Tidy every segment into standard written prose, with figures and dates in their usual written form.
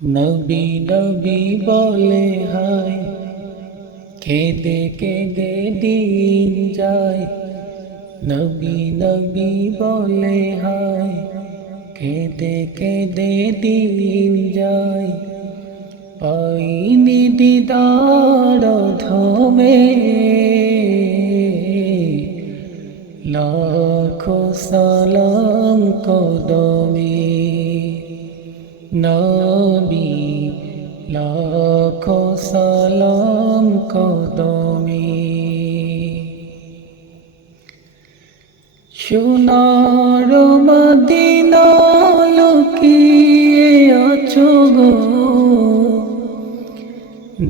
নবী নবী বলে হায়, কেঁদে কেঁদে দিন যায়। নবী নবী বলে হায়, কেঁদে কেঁদে দিন যায়। পাইনি দিদার ধমে, লাখো সালাম কদমে। নবী লাখো সালাম কদমে। সোনার মদিনা লুকিয়ে আছো গো,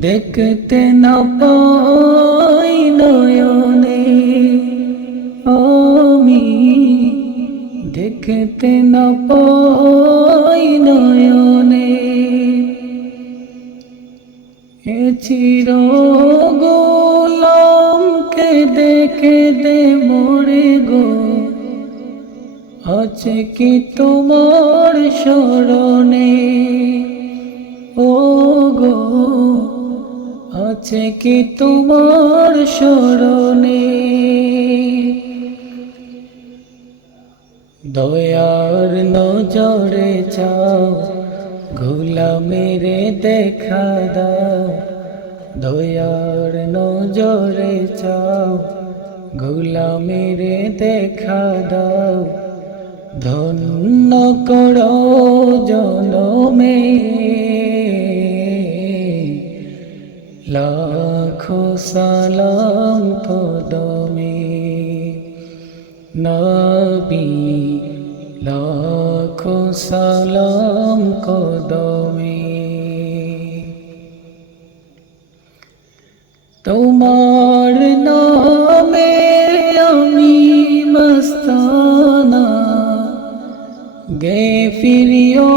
দেখতে না পাই নয়নে। আমি দেখতে না পাই নয়নে। এ চির গোলাম কেঁদে কেঁদে মরে গো, আছে কি তোমার স্মরণে? ও গো, আছে কি তোমার স্মরণে? দয়ার নজরে চাও, গোলামেরে দেখা দাও। দয়ার নজরে চাও, গোলামেরে দেখা দাও। ধন্য করো জনমে, লাখো সালাম কদমে। নবী লাখো সালাম কদমে। তোমার নামে আমি মস্তানা, গে ফিরিও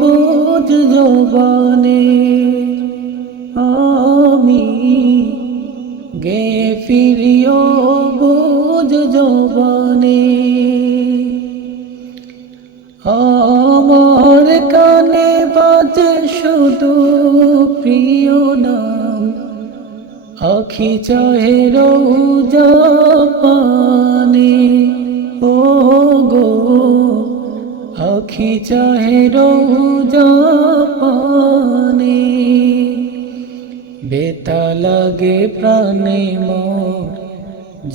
বুঝ জবানে। আমি গে ফিরিও বুঝ জবানে। আমার কানে বাজে শুধু প্রিয় নাম, আখি চাহে রোজা পানে। ও গো, আখি চাহে রোজা পানে। বেতা লাগে প্রাণে মোর,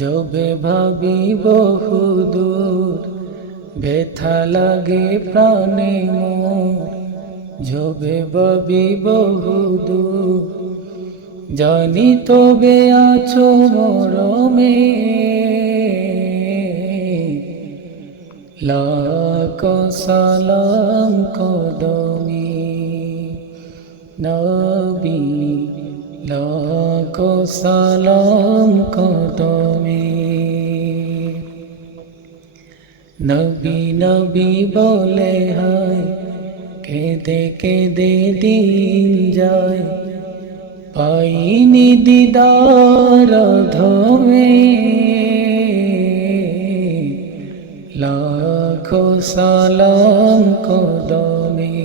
যবে ভাবি বহুদূর। ব্যথা লাগে প্রাণে মোর, যবে ভাবি বহুদূর। জানি তবে আছো মরমে, লাখো সালাম কদমে। নবী লাখো সালাম কদমে। নবী নবী বলে হায়, কেঁদে কেঁদে দিন যায়। পাইনি দিদার ধমে, লাখো সালাম কদমে।